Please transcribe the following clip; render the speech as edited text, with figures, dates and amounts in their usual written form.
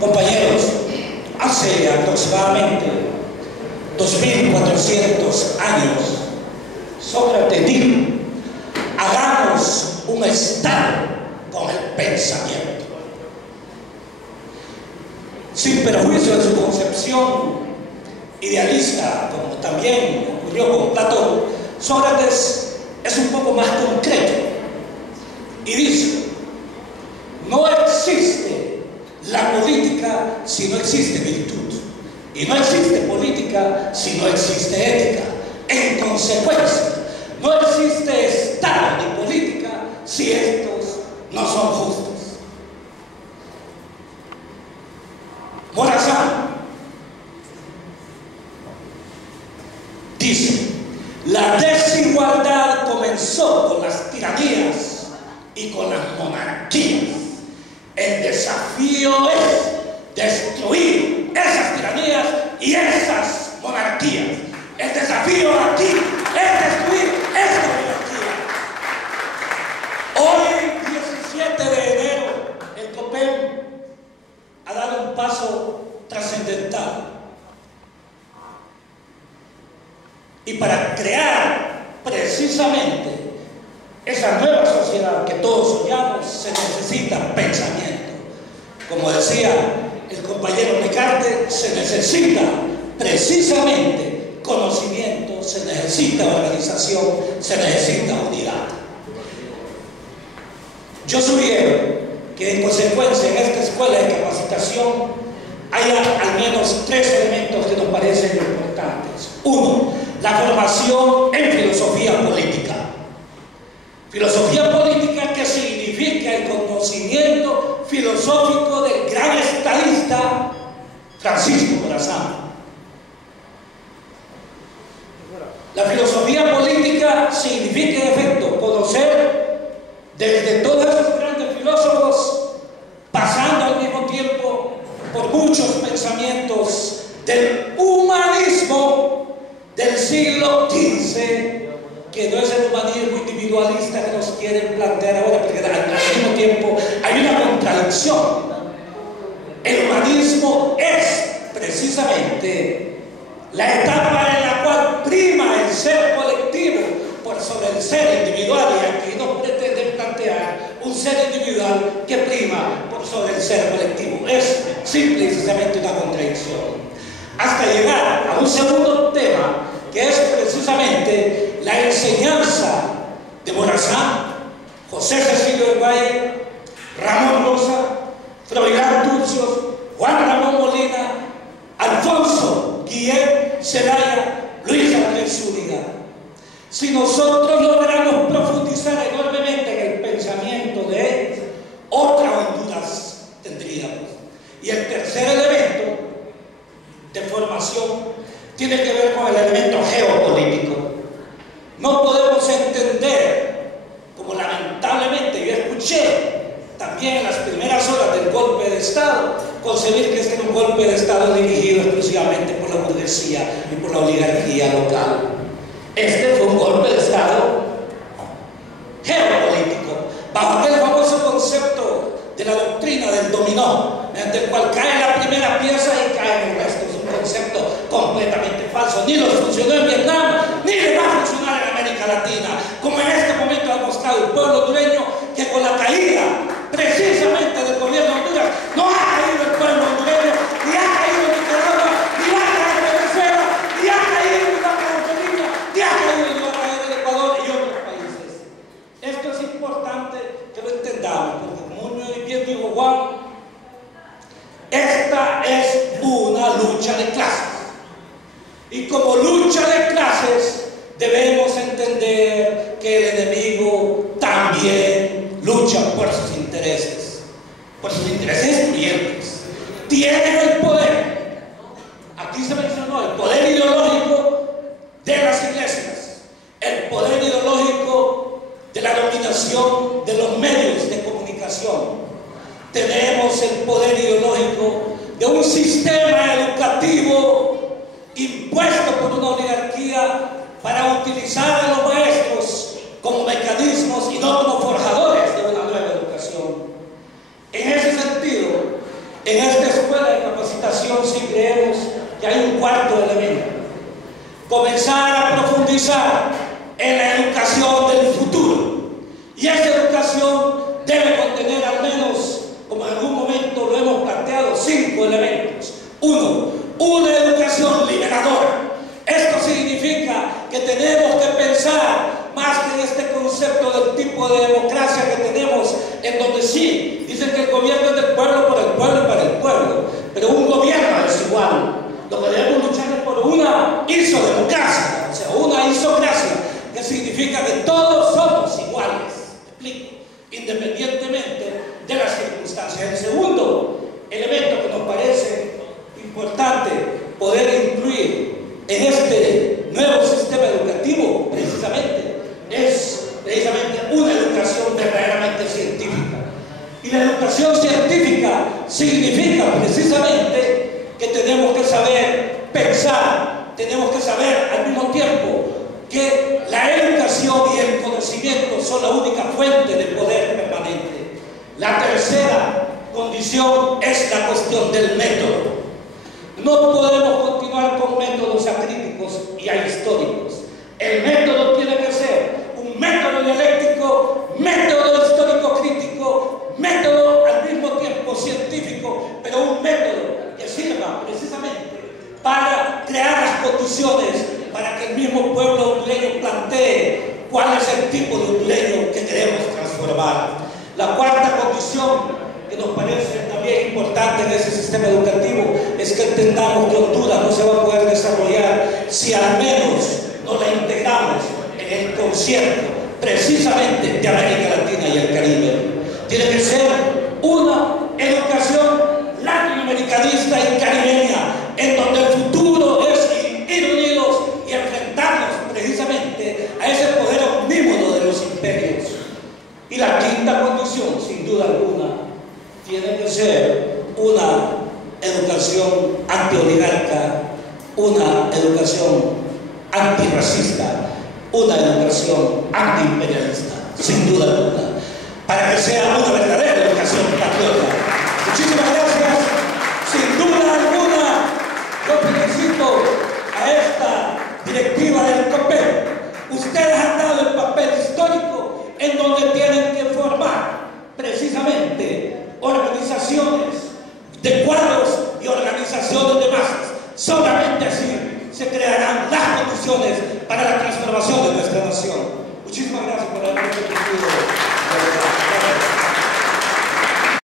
Compañeros, hace aproximadamente 2400 años, Sócrates dijo: hagamos un estado con el pensamiento. Sin perjuicio de su concepción idealista, como también ocurrió con Platón, Sócrates es un poco más concreto y dice: no existe la política si no existe virtud, y no existe política si no existe ética. En consecuencia, no existe Estado ni política si estos no son justos. Morazán dice: la desigualdad comenzó con las tiranías y con las monarquías. El desafío es destruir esas tiranías y esas monarquías. El desafío aquí es destruir esta monarquía. Hoy, 17 de enero, el COPEM ha dado un paso trascendental. Y para crear precisamente esa nueva sociedad que todos soñamos, se necesita pensamiento. Como decía el compañero Descartes, se necesita precisamente conocimiento, se necesita organización, se necesita unidad. Yo sugiero que en consecuencia en esta escuela de capacitación haya al menos 3 elementos que nos parecen importantes. 1, la formación en filosofía política. Filosofía política que significa el conocimiento filosófico del gran estadista Francisco Morazán. La filosofía política significa en efecto conocer desde todos esos grandes filósofos, pasando al mismo tiempo por muchos pensamientos del humanismo del siglo XV, que no es el humanismo individualista que nos quieren plantear ahora, porque al mismo tiempo hay una contradicción. El humanismo es precisamente la etapa en la cual prima el ser colectivo por sobre el ser individual, y aquí nos pretenden plantear un ser individual que prima por sobre el ser colectivo. Es simple y sencillamente una contradicción. Hasta llegar a un segundo tema, que es precisamente la enseñanza de Morazán, José Cecilio del Valle, Ramón Rosa, Froilán Turcios, Juan Ramón Molina, Alfonso Guillén Zelaya, Luis Andrés Zúñiga. Si nosotros logramos profundizar enormemente en el pensamiento de ellos, otra Honduras tendríamos. Y el tercer elemento de formación tiene que ver con el elemento geopolítico. No podemos entender, como lamentablemente yo escuché también en las primeras horas del golpe de Estado, concebir que este era un golpe de Estado dirigido exclusivamente por la burguesía y por la oligarquía local. Este fue un golpe de Estado geopolítico, bajo aquel famoso concepto de la doctrina del dominó, mediante el cual cae la primera pieza y cae el resto. Es un concepto completamente falso. Ni nos funcionó en Vietnam, ni le va a funcionar en América Latina, como en este momento ha demostrado el pueblo hondureño, que con la caída precisamente del gobierno de Honduras no ha caído el pueblo hondureño, ni ha caído Nicaragua, ni ha caído Venezuela, ni ha caído Bolivia, ni ha caído el Ecuador y otros países. Esto es importante que lo entendamos, porque como muy bien dijo Juan, esta es una lucha de clases. Y como lucha de clases debemos entender que el enemigo también lucha por sus intereses excluyentes. Tienen el poder. Aquí se mencionó el poder ideológico de las iglesias, el poder ideológico de la dominación de los medios de comunicación. Tenemos el poder ideológico de un sistema educativo impuesto por una oligarquía para utilizar a los maestros como mecanismos y no como forjadores de una nueva educación. En ese sentido, en esta escuela tipo de democracia que tenemos, en donde sí, dicen que el gobierno es del pueblo, por el pueblo y para el pueblo, pero un gobierno es igual. Lo que debemos luchar es por una isodemocracia, o sea, una isocracia, que significa que todos somos iguales, ¿me explico? Independientemente de las circunstancias. El segundo elemento que nos parece importante poder incluir en este nuevo sistema educativo es una educación verdaderamente científica. Y la educación científica significa precisamente que tenemos que saber pensar, tenemos que saber al mismo tiempo que la educación y el conocimiento son la única fuente de poder permanente. La tercera condición es la cuestión del método. No podemos continuar con métodos acríticos y ahistóricos. El método tiene que ser un método dialéctico, método histórico-crítico, método al mismo tiempo científico, pero un método que sirva precisamente para crear las condiciones para que el mismo pueblo hondureño plantee cuál es el tipo de hondureño que queremos transformar. La cuarta condición que nos parece también importante en ese sistema educativo es que entendamos que Honduras no se va a poder desarrollar si al menos no la integramos en el concierto precisamente de América Latina y el Caribe. Tiene que ser una educación latinoamericanista y caribeña, en donde el futuro es ir unidos y enfrentarnos precisamente a ese poder omnímodo de los imperios. Y la quinta condición, sin duda alguna, tiene que ser una educación antioligarca, una educación antirracista, una educación antiimperialista, sin duda alguna, para que sea una verdadera educación patriota. Muchísimas gracias. Sin duda alguna, yo felicito a esta directiva del COPEL. Ustedes han dado el papel histórico en donde tienen que formar precisamente organizaciones de cuadros y organizaciones de masas. Solamente así se crearán las condiciones para la transformación de nuestra nación.